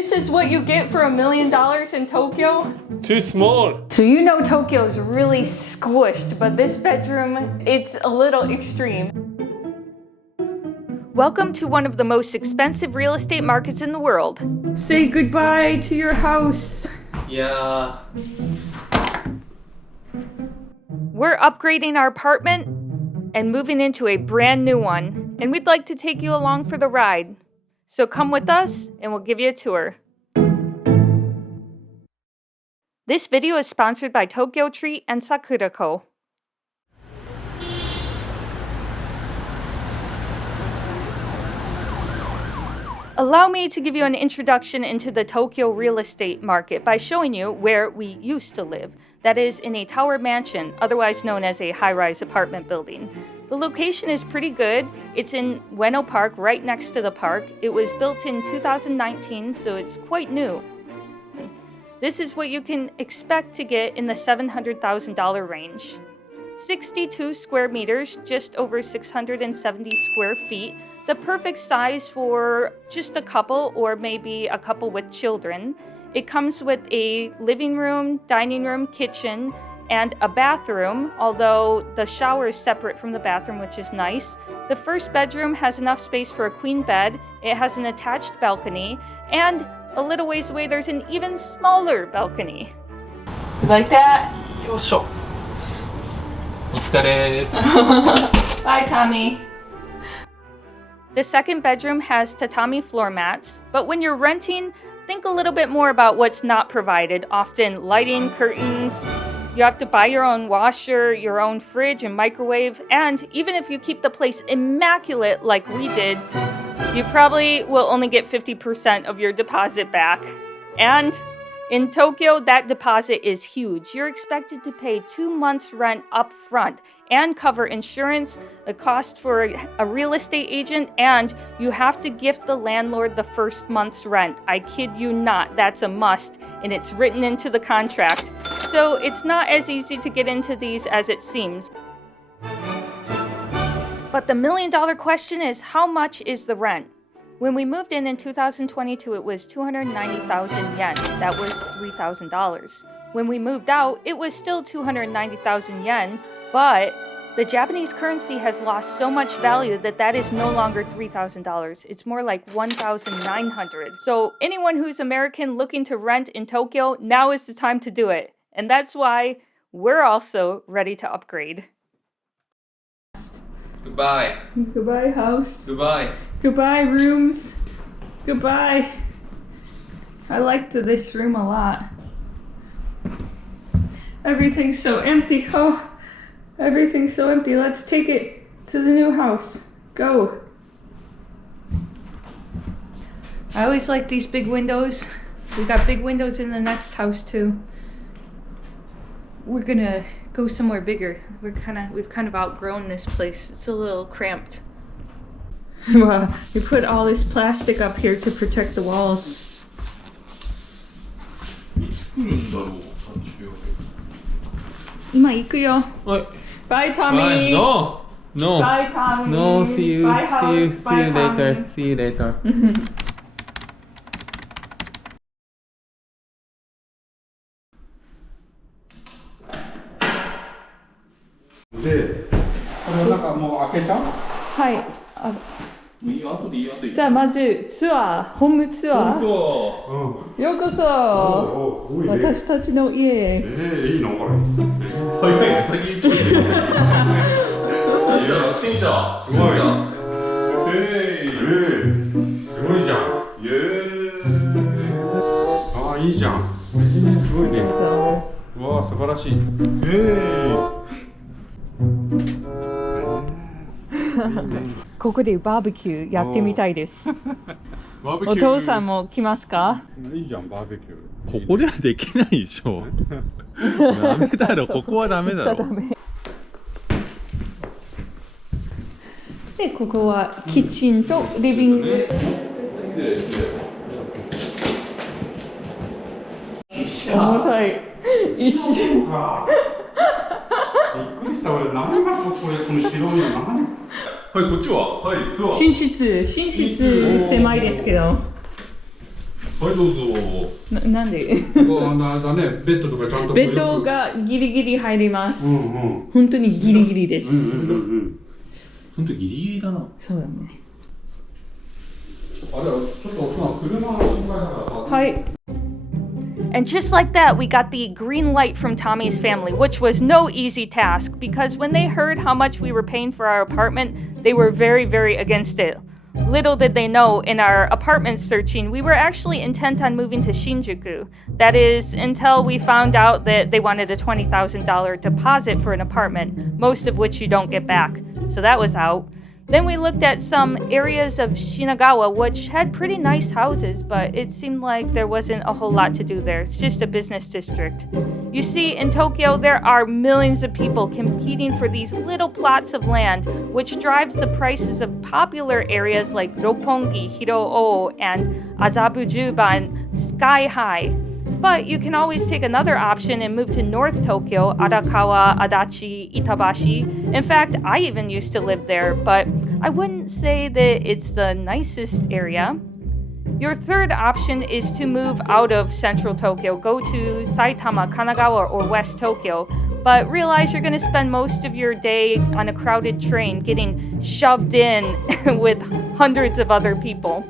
This is what you get for $1 million in Tokyo? Too small. So you know Tokyo's really squished, but this bedroom, it's a little extreme. Welcome to one of the most expensive real estate markets in the world. Say goodbye to your house. Yeah. We're upgrading our apartment and moving into a brand new one, and we'd like to take you along for the ride. So come with us and we'll give you a tour. This video is sponsored by Tokyo Tree and Sakura Co. Allow me to give you an introduction into the Tokyo real estate market by showing you where we used to live. That is in a tower mansion, otherwise known as a high-rise apartment building. The location is pretty good. It's in Ueno Park, right next to the park. It was built in 2019, so it's quite new. This is what you can expect to get in the $700,000 range. 62 square meters, just over 670 square feet. The perfect size for just a couple or maybe a couple with children. It comes with a living room, dining room, kitchen, and a bathroom, although the shower is separate from the bathroom, which is nice. The first bedroom has enough space for a queen bed. It has an attached balcony, and a little ways away there's an even smaller balcony. You like that? Yosho. Otsukare. Bye, Tommy. The second bedroom has tatami floor mats, but when you're renting, think a little bit more about what's not provided. Often lighting, curtains. You have to buy your own washer, your own fridge and microwave, and even if you keep the place immaculate like we did, you probably will only get 50% of your deposit back. And in Tokyo, that deposit is huge. You're expected to pay 2 months' rent up front and cover insurance, the cost for a real estate agent, and you have to gift the landlord the first month's rent. I kid you not, that's a must, and it's written into the contract. So it's not as easy to get into these as it seems. But the $1 million question is, how much is the rent? When we moved in 2022, it was 290,000 yen. That was $3,000. When we moved out, it was still 290,000 yen, but the Japanese currency has lost so much value that is no longer $3,000. It's more like 1,900. So anyone who's American looking to rent in Tokyo, now is the time to do it. And that's why we're also ready to upgrade. Goodbye. Goodbye, house. Goodbye. Goodbye, rooms. Goodbye. I liked this room a lot. Everything's so empty. Oh, everything's so empty. Let's take it to the new house. Go. I always like these big windows. We got big windows in the next house too. We're gonna go somewhere bigger. We've kind of outgrown this place. It's a little cramped. Wow, we put all this plastic up here to protect the walls. Bye, Tommy. No. Bye, Tommy. No, see you. Bye, house. See Bye, you Tommy. later. See you later. で、これをなんかもう開けちゃう？はい。いいよ、後でいいよ、後でいいよ。じゃあまずツアー、ホームツアー。ようこそ。私たちの家。いいのこれ。早いね、先に言っちゃう。新車。すごい。すごいじゃん。ああ、いいじゃん。すごいね。うわあ、素晴らしい。ここでバーベキューやってみたいです。お父さんも来ますか？いいじゃん、バーベキュー。ここではできないでしょ。ダメだろ、ここはダメだろ。で、ここはキッチンとリビング。重たい。石。びっくりした、俺、何がこの白いの何？はい、こっちは？はい、寝室狭いですけど。はいどうぞ。なんであれだね、ベッドとかちゃんと。ベッドがギリギリ入ります。うんうん。本当にギリギリです。ほんとギリギリだな。そうだね。あれはちょっと車の心配だから。はい。And just like that, we got the green light from Tommy's family, which was no easy task because when they heard how much we were paying for our apartment, they were very, very against it. Little did they know, in our apartment searching, we were actually intent on moving to Shinjuku. That is, until we found out that they wanted a $20,000 deposit for an apartment, most of which you don't get back. So that was out. Then we looked at some areas of Shinagawa, which had pretty nice houses, but it seemed like there wasn't a whole lot to do there. It's just a business district. You see, in Tokyo, there are millions of people competing for these little plots of land, which drives the prices of popular areas like Roppongi, Hiroo, and Azabujuban sky high. But you can always take another option and move to North Tokyo, Arakawa, Adachi, Itabashi. In fact, I even used to live there, but I wouldn't say that it's the nicest area. Your third option is to move out of central Tokyo, go to Saitama, Kanagawa, or West Tokyo, but realize you're going to spend most of your day on a crowded train getting shoved in with hundreds of other people.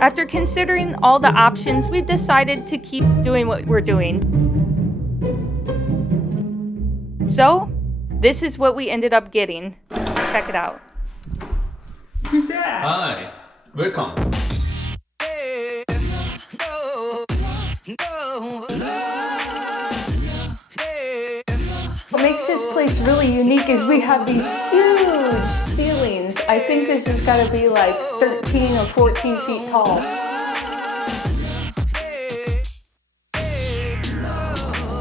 After considering all the options, we've decided to keep doing what we're doing. So, this is what we ended up getting. Check it out. Who's that? Hi. Welcome. What makes this place really unique is we have these huge ceilings. I think this has got to be like 13 or 14 feet tall.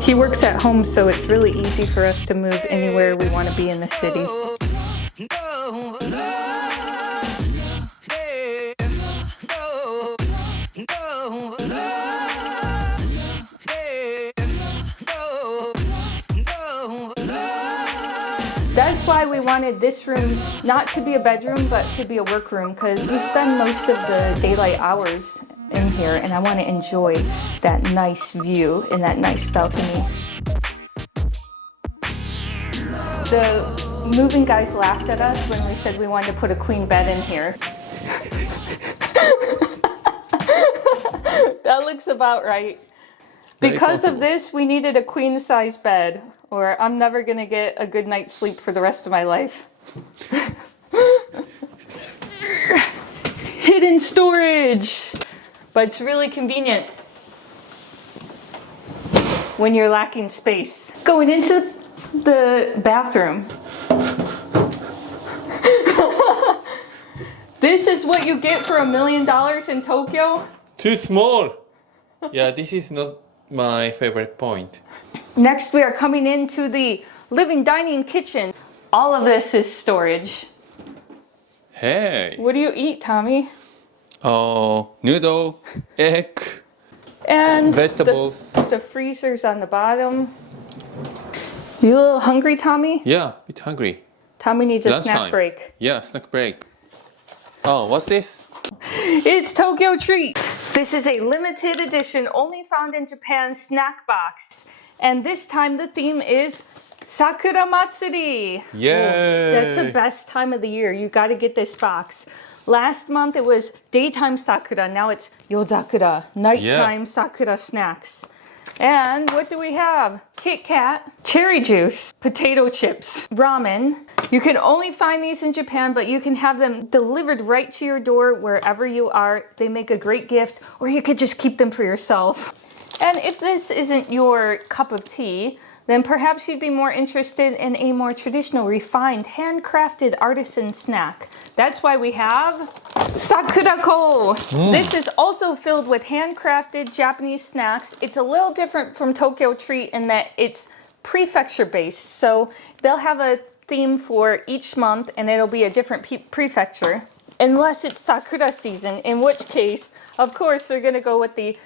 He works at home, so it's really easy for us to move anywhere we want to be in the city. That's why we wanted this room not to be a bedroom, but to be a workroom, because we spend most of the daylight hours in here, and I want to enjoy that nice view and that nice balcony. The moving guys laughed at us when we said we wanted to put a queen bed in here. That looks about right. Because of this, we needed a queen-size bed, or I'm never gonna get a good night's sleep for the rest of my life. Hidden storage! But it's really convenient when you're lacking space. Going into the bathroom. This is what you get for $1 million in Tokyo? Too small. Yeah, this is not my favorite point. Next, we are coming into the living dining kitchen. All of this is storage. Hey. What do you eat, Tommy? Noodle, egg, And vegetables. The freezer's on the bottom. You a little hungry, Tommy? Yeah, a bit hungry. Tommy needs a Lunchtime. snack break. Yeah, snack break. Oh, what's this? It's Tokyo Treat. This is a limited edition, only found in Japan snack box. And this time the theme is Sakura Matsuri. Yay! That's the best time of the year. You got to get this box. Last month it was daytime Sakura. Now it's Yozakura, nighttime Sakura snacks. And what do we have? Kit Kat, cherry juice, potato chips, ramen. You can only find these in Japan, but you can have them delivered right to your door wherever you are. They make a great gift, or you could just keep them for yourself. And if this isn't your cup of tea, then perhaps you'd be more interested in a more traditional, refined, handcrafted artisan snack. That's why we have Sakurako. This is also filled with handcrafted Japanese snacks. It's a little different from Tokyo Treat in that it's prefecture based. So they'll have a theme for each month and it'll be a different prefecture. Unless it's Sakura season, in which case, of course, they're gonna go with the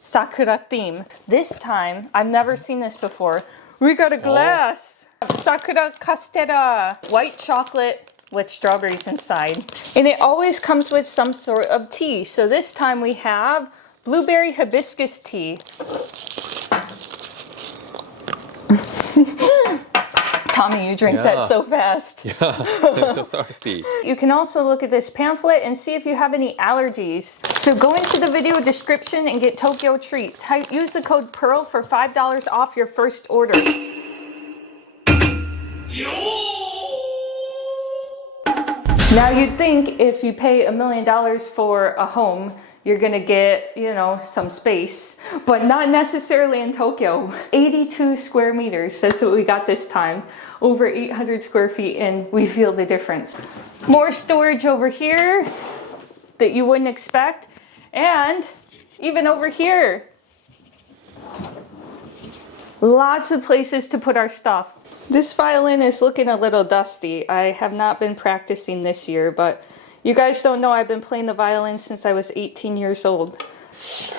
Sakura theme. This time, I've never seen this before. We got a glass. Sakura Castera. White chocolate with strawberries inside. And it always comes with some sort of tea. So this time we have blueberry hibiscus tea. Tommy, you drink that so fast. Yeah, I'm so thirsty. You can also look at this pamphlet and see if you have any allergies. So go into the video description and get Tokyo Treat. Use the code PEARL for $5 off your first order. Now you'd think if you pay $1 million for a home, you're gonna get, you know, some space, but not necessarily in Tokyo. 82 square meters, that's what we got this time. Over 800 square feet, and we feel the difference. More storage over here that you wouldn't expect, and even over here. Lots of places to put our stuff. This violin is looking a little dusty. I have not been practicing this year, but you guys don't know I've been playing the violin since I was 18 years old.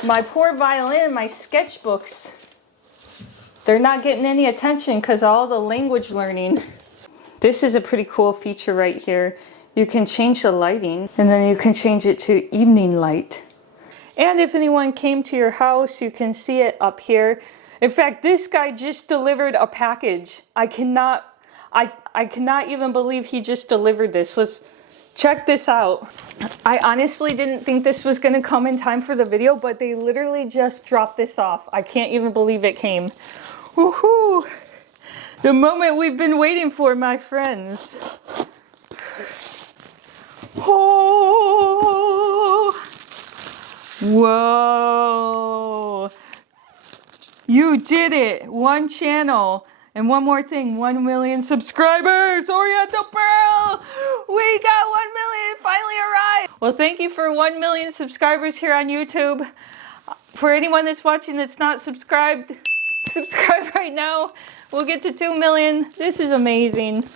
My poor violin, my sketchbooks, they're not getting any attention because of all the language learning. This is a pretty cool feature right here. You can change the lighting and then you can change it to evening light. And if anyone came to your house, you can see it up here. In fact, this guy just delivered a package. I cannot even believe he just delivered this. Let's check this out. I honestly didn't think this was gonna come in time for the video, but they literally just dropped this off. I can't even believe it came. Woohoo! The moment we've been waiting for, my friends. Oh! Whoa! You did it! 1 channel. And one more thing, 1 million subscribers! Oriental Pearl! We got 1 million, finally arrived! Well, thank you for 1 million subscribers here on YouTube. For anyone that's watching that's not subscribed, subscribe right now. We'll get to 2 million. This is amazing.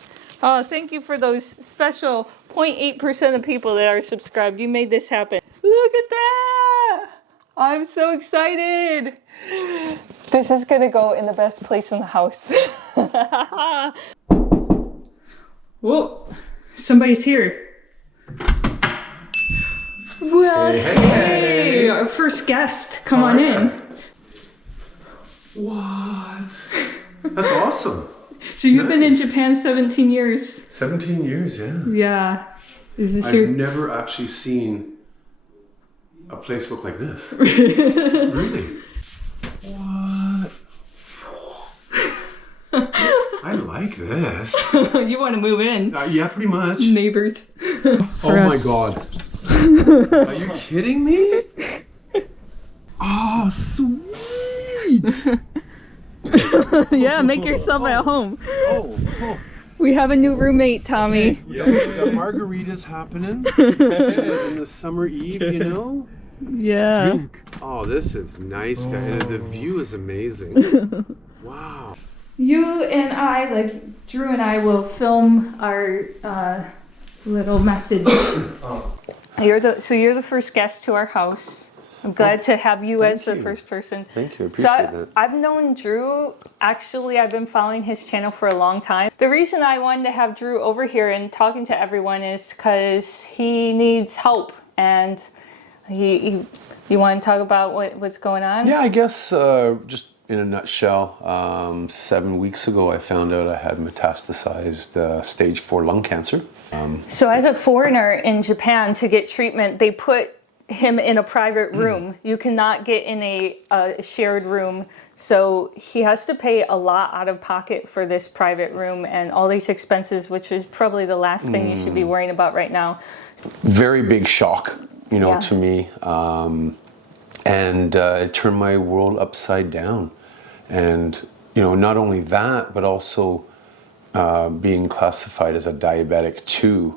Oh, thank you for those special 0.8% of people that are subscribed. You made this happen. Look at that! I'm so excited! This is gonna go in the best place in the house. Whoa, somebody's here. Well, hey, our first guest. Come on in. What? That's awesome. So you've been in Japan 17 years. 17 years, yeah. Yeah. Is this I've never actually seen a place look like this. Really? What? I like this. You want to move in? Yeah, pretty much. Neighbors. Oh my god. Are you kidding me? Oh, sweet. Yeah, make yourself at home. Oh. We have a new roommate, Tommy. Yeah, we got margaritas happening in the summer eve, you know? Yeah. Oh, this is nice, guys. And the view is amazing. Wow. You and I, like Drew and I, will film our little message. You're the first guest to our house. I'm glad to have you as the first person. Thank you, I appreciate that. I've known Drew, actually I've been following his channel for a long time. The reason I wanted to have Drew over here and talking to everyone is because he needs help, and you want to talk about what's going on? Yeah, I guess just in a nutshell, 7 weeks ago I found out I had metastasized stage 4 lung cancer. So as a foreigner in Japan, to get treatment, they put him in a private room. You cannot get in a shared room. So he has to pay a lot out of pocket for this private room and all these expenses, which is probably the last thing you should be worrying about right now. Very big shock, to me. And it turned my world upside down. And, not only that, but also being classified as a diabetic too.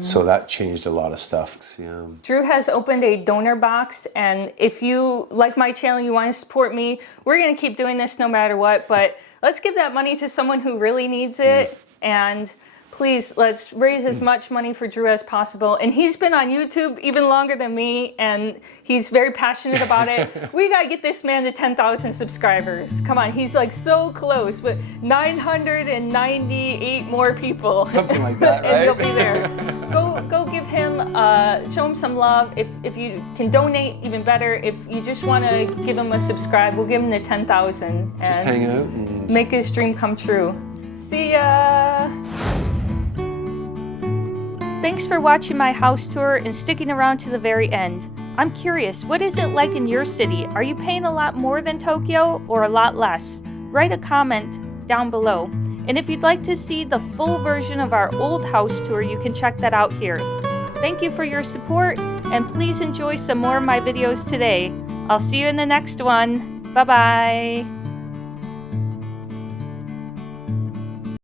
So that changed a lot of stuff. Yeah. Drew has opened a donor box, and if you like my channel, you want to support me, we're going to keep doing this no matter what, but let's give that money to someone who really needs it. And Please, let's raise as much money for Drew as possible. And he's been on YouTube even longer than me, and he's very passionate about it. We gotta get this man to 10,000 subscribers. Come on, he's like so close, but 998 more people. Something like that, And right? you'll be there. Go give him, show him some love. If you can donate, even better. If you just wanna give him a subscribe, we'll give him the 10,000. Just hang out and Make his dream come true. See ya! Thanks for watching my house tour and sticking around to the very end. I'm curious, what is it like in your city? Are you paying a lot more than Tokyo or a lot less? Write a comment down below. And if you'd like to see the full version of our old house tour, you can check that out here. Thank you for your support, and please enjoy some more of my videos today. I'll see you in the next one. Bye-bye.